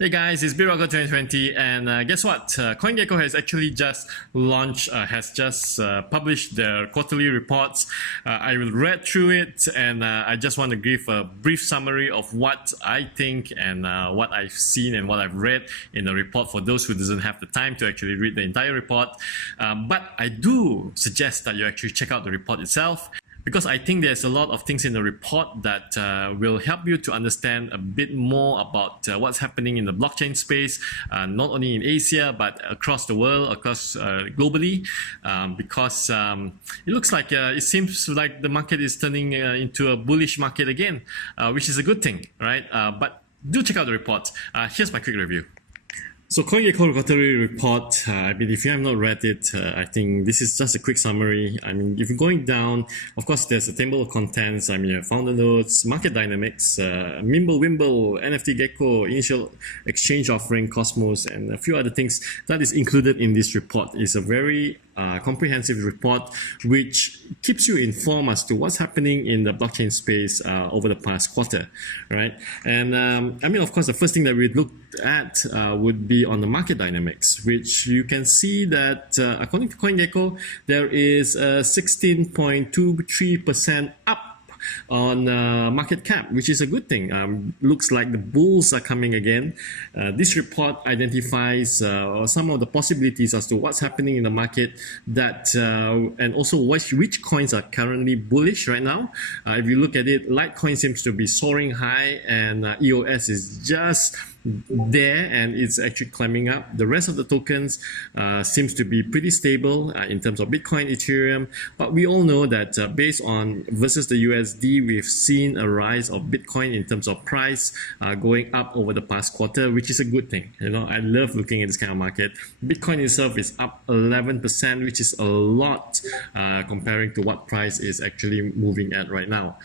Hey guys, it's Birago 2020, and guess what? Coingecko has actually just launched, has just published their quarterly reports. I read through it, and I just want to give a brief summary of what I think and what I've seen and what I've read in the report for those who doesn't have the time to actually read the entire report. But I do suggest that you actually check out the report itself, because I think there's a lot of things in the report that will help you to understand a bit more about what's happening in the blockchain space, not only in Asia, but across the world, across globally, because it looks like, it seems like the market is turning into a bullish market again, which is a good thing, right? But do check out the report. Here's my quick review. So Coingecko quarterly report, I mean, if you have not read it, I think this is just a quick summary. I mean, if you're going down, of course, there's a table of contents. I mean, you have founder notes, market dynamics, Mimblewimble, NFT Gecko, initial exchange offering, Cosmos, and a few other things that is included in this report. It's a very comprehensive report which keeps you informed as to what's happening in the blockchain space over the past quarter, right? And I mean, of course, the first thing that we'd look at would be on the market dynamics, which you can see that according to Coingecko, there is a 16.23% up on market cap, which is a good thing. Looks like the bulls are coming again. This report identifies some of the possibilities as to what's happening in the market, that and also which coins are currently bullish right now. If you look at it, Litecoin seems to be soaring high, and EOS is just there and it's actually climbing up. The rest of the tokens seems to be pretty stable in terms of Bitcoin, Ethereum, but we all know that based on versus the USD, we've seen a rise of Bitcoin in terms of price going up over the past quarter, which is a good thing. You know, I love looking at this kind of market. Bitcoin itself is up 11%, which is a lot comparing to what price is actually moving at right now.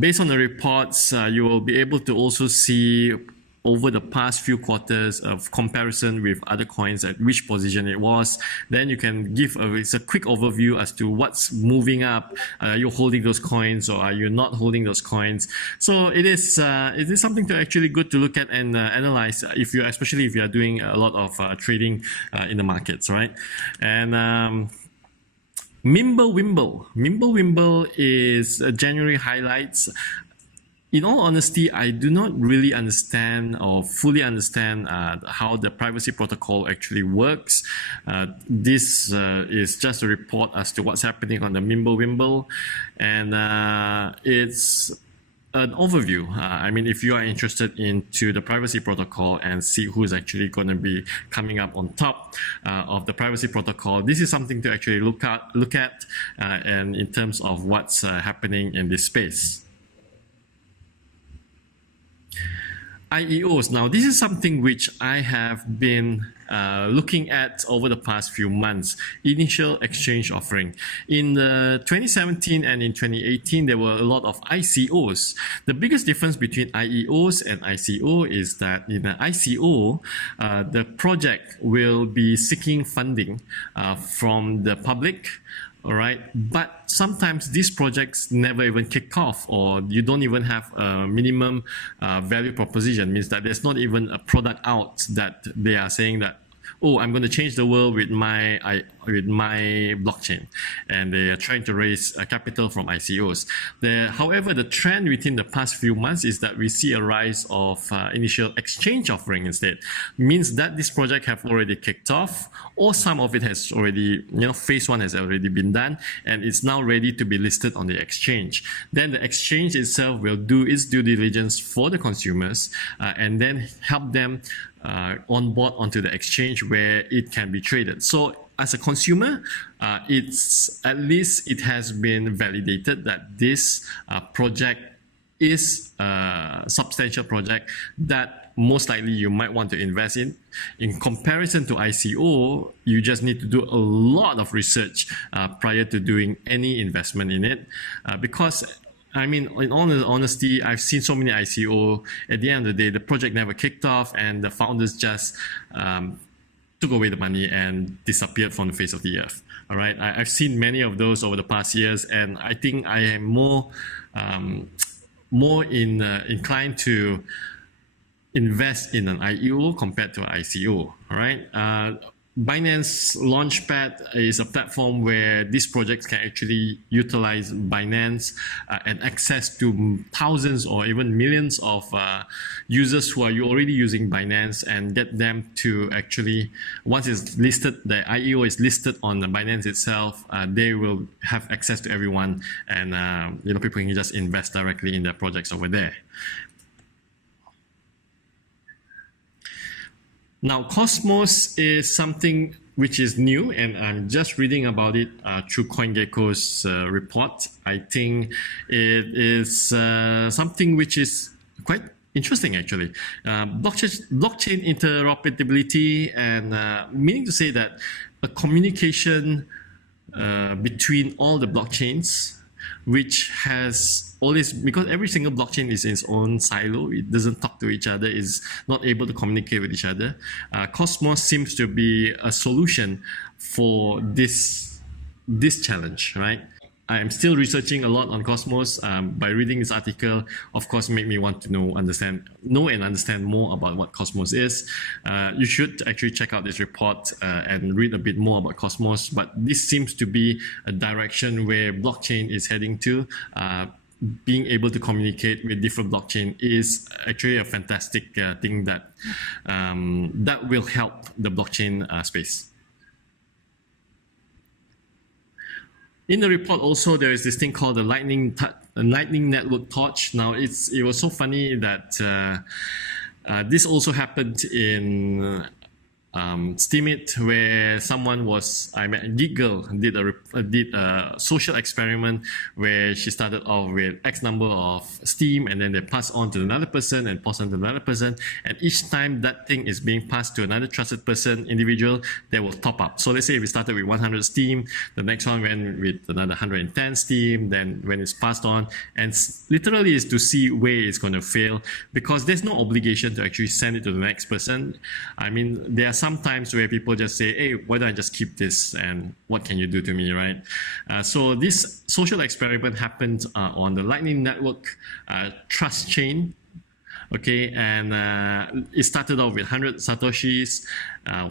Based on the reports, you will be able to also see over the past few quarters of comparison with other coins at which position it was. Then you can give it's a quick overview as to what's moving up. Are you holding those coins or are you not holding those coins? So it is something to actually good to look at and analyze, if you, especially if you are doing a lot of trading in the markets, right? And Mimblewimble is January highlights. In all honesty, I do not really understand or fully understand how the privacy protocol actually works. This is just a report as to what's happening on the Mimblewimble, and it's an overview. I mean, if you are interested into the privacy protocol and see who's actually going to be coming up on top of the privacy protocol, this is something to actually look at and in terms of what's happening in this space. IEOs. Now, this is something which I have been looking at over the past few months. Initial exchange offering. In 2017 and in 2018, there were a lot of ICOs. The biggest difference between IEOs and ICO is that in an ICO, the project will be seeking funding from the public. All right, but sometimes these projects never even kick off, or you don't even have a minimum value proposition. Means that there's not even a product out that they are saying that, oh, I'm going to change the world with my blockchain, and they are trying to raise capital from ICOs. However, the trend within the past few months is that we see a rise of initial exchange offering instead. Means that this project have already kicked off, or some of it has already, phase one has already been done, and it's now ready to be listed on the exchange. Then the exchange itself will do its due diligence for the consumers, and then help them on board onto the exchange where it can be traded. So as a consumer, it's at least it has been validated that this project is a substantial project that most likely you might want to invest in. In comparison to ICO, you just need to do a lot of research prior to doing any investment in it, because I mean, in all honesty, I've seen so many ICO. At the end of the day, the project never kicked off, and the founders just took away the money and disappeared from the face of the earth. All right, I've seen many of those over the past years, and I think I am more inclined to invest in an IEO compared to an ICO. All right. Binance Launchpad is a platform where these projects can actually utilize Binance and access to thousands or even millions of users who are already using Binance, and get them to actually, once it's listed, the IEO is listed on the Binance itself, they will have access to everyone, and people can just invest directly in their projects over there. Now, Cosmos is something which is new, and I'm just reading about it through Coingecko's report. I think it is something which is quite interesting, actually. Blockchain interoperability, and meaning to say that a communication between all the blockchains, which has always, because every single blockchain is in its own silo, it doesn't talk to each other, is not able to communicate with each other. Cosmos seems to be a solution for this challenge, right? I am still researching a lot on Cosmos. By reading this article, of course, made me want to know and understand more about what Cosmos is. You should actually check out this report and read a bit more about Cosmos. But this seems to be a direction where blockchain is heading to. Being able to communicate with different blockchain is actually a fantastic thing that will help the blockchain space. In the report also, there is this thing called the Lightning Network Torch. Now, it was so funny that this also happened in Steemit, where someone Geek Girl did a social experiment where she started off with X number of Steem, and then they pass on to another person and pass on to another person, and each time that thing is being passed to another trusted person, individual, they will top up. So let's say we started with 100 Steem, the next one went with another 110 Steem, then when it's passed on, and literally is to see where it's going to fail, because there's no obligation to actually send it to the next person. I mean, there are some times where people just say, hey, why don't I just keep this, and what can you do to me, right? So this social experiment happened on the Lightning Network trust chain. Okay, and it started off with 100 Satoshis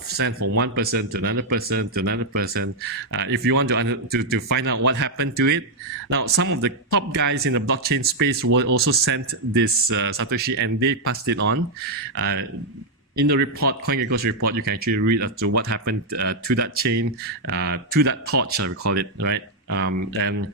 sent from one person to another person to another person. If you want to find out what happened to it, now some of the top guys in the blockchain space were also sent this Satoshi, and they passed it on. In the report, Coingecko's report, you can actually read as to what happened to that chain, to that torch, I would call it, right? And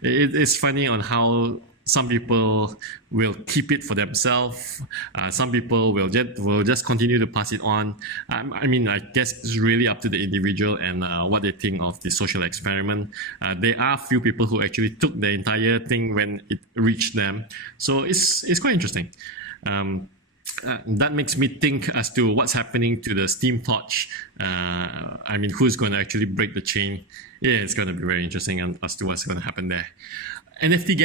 it's funny on how some people will keep it for themselves. Some people will just continue to pass it on. I mean, I guess it's really up to the individual and what they think of the social experiment. There are few people who actually took the entire thing when it reached them. So it's quite interesting. That makes me think as to what's happening to the Steem torch. I mean, who's going to actually break the chain? Yeah, it's going to be very interesting as to what's going to happen there. NFT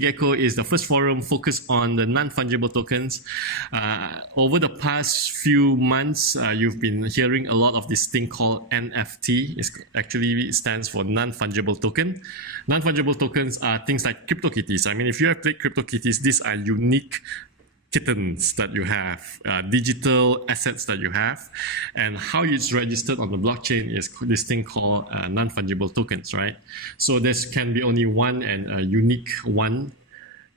Gecko is the first forum focused on the non-fungible tokens. Over the past few months, you've been hearing a lot of this thing called NFT. It stands for non-fungible token. Non-fungible tokens are things like CryptoKitties. I mean, if you have played CryptoKitties, these are unique kittens that you have, digital assets that you have, and how it's registered on the blockchain is this thing called non-fungible tokens, right? So there can be only one and a unique one,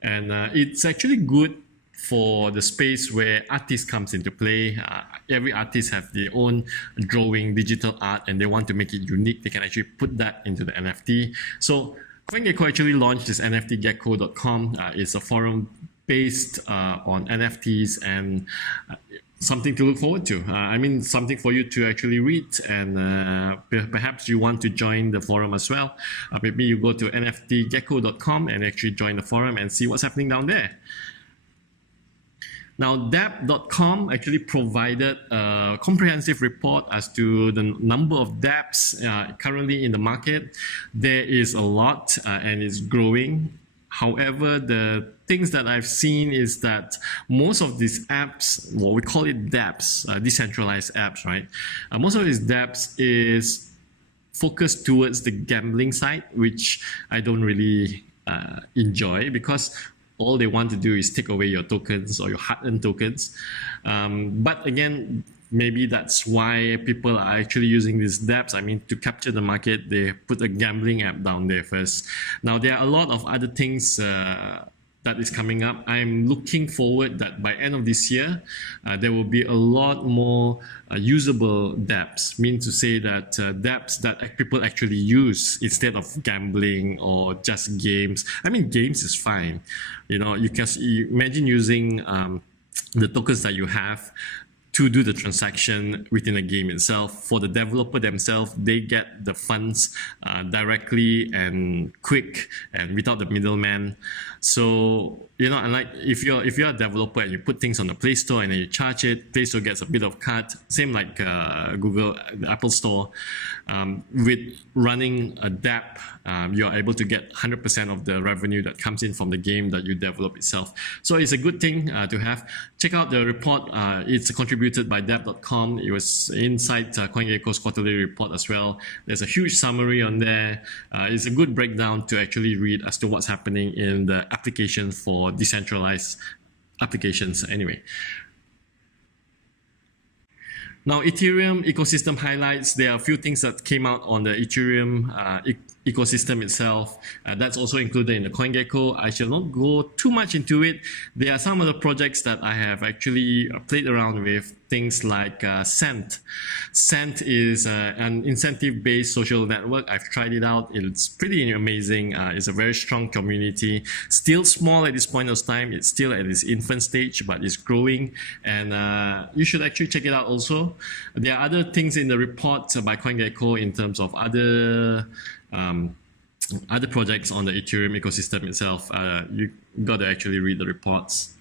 and it's actually good for the space where artists comes into play. Every artist have their own drawing, digital art, and they want to make it unique. They can actually put that into the NFT. So Coingecko actually launched this nftgecko.com. It's a forum based on NFTs, and something to look forward to. I mean, something for you to actually read, and perhaps you want to join the forum as well. Maybe you go to nftgecko.com and actually join the forum and see what's happening down there. Now, dApp.com actually provided a comprehensive report as to the number of dApps currently in the market. There is a lot, and it's growing. However, the things that I've seen is that most of these apps, well, we call it dApps, decentralized apps, right? Most of these dApps is focused towards the gambling side, which I don't really enjoy, because all they want to do is take away your tokens or your hard-earned tokens. But again, maybe that's why people are actually using these dApps. I mean, to capture the market, they put a gambling app down there first. Now, there are a lot of other things that is coming up. I'm looking forward that by end of this year, there will be a lot more usable dApps, mean to say that dApps that people actually use instead of gambling or just games. I mean, games is fine. You know, you can imagine using the tokens that you have to do the transaction within the game itself. For the developer themselves, they get the funds directly and quick and without the middleman. So, you know, and like if you're a developer and you put things on the Play Store and then you charge it, Play Store gets a bit of cut. Same like Google, the Apple Store. With running a dApp, you're able to get 100% of the revenue that comes in from the game that you develop itself. So it's a good thing to have. Check out the report. It's contributed by dApp.com. It was inside Coingecko's quarterly report as well. There's a huge summary on there. It's a good breakdown to actually read as to what's happening in the application for decentralized applications anyway. Now, Ethereum ecosystem highlights. There are a few things that came out on the Ethereum ecosystem itself. That's also included in the Coingecko. I shall not go too much into it. There are some of the projects that I have actually played around with, things like Cent. Cent is an incentive-based social network. I've tried it out. It's pretty amazing. It's a very strong community. Still small at this point of time. It's still at its infant stage, but it's growing. And you should actually check it out also. There are other things in the report by Coingecko in terms of other projects on the Ethereum ecosystem itself. You got to actually read the reports.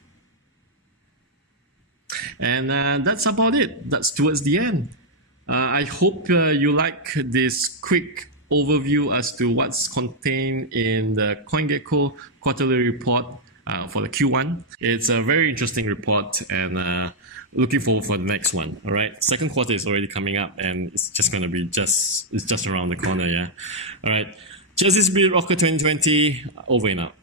And that's about it. That's towards the end. I hope you like this quick overview as to what's contained in the Coingecko quarterly report for the Q1. It's a very interesting report, and looking forward for the next one. All right, second quarter is already coming up, and it's just going to be it's just around the corner. Yeah. All right. Cheers, this has been Rocker 2020. Over and out.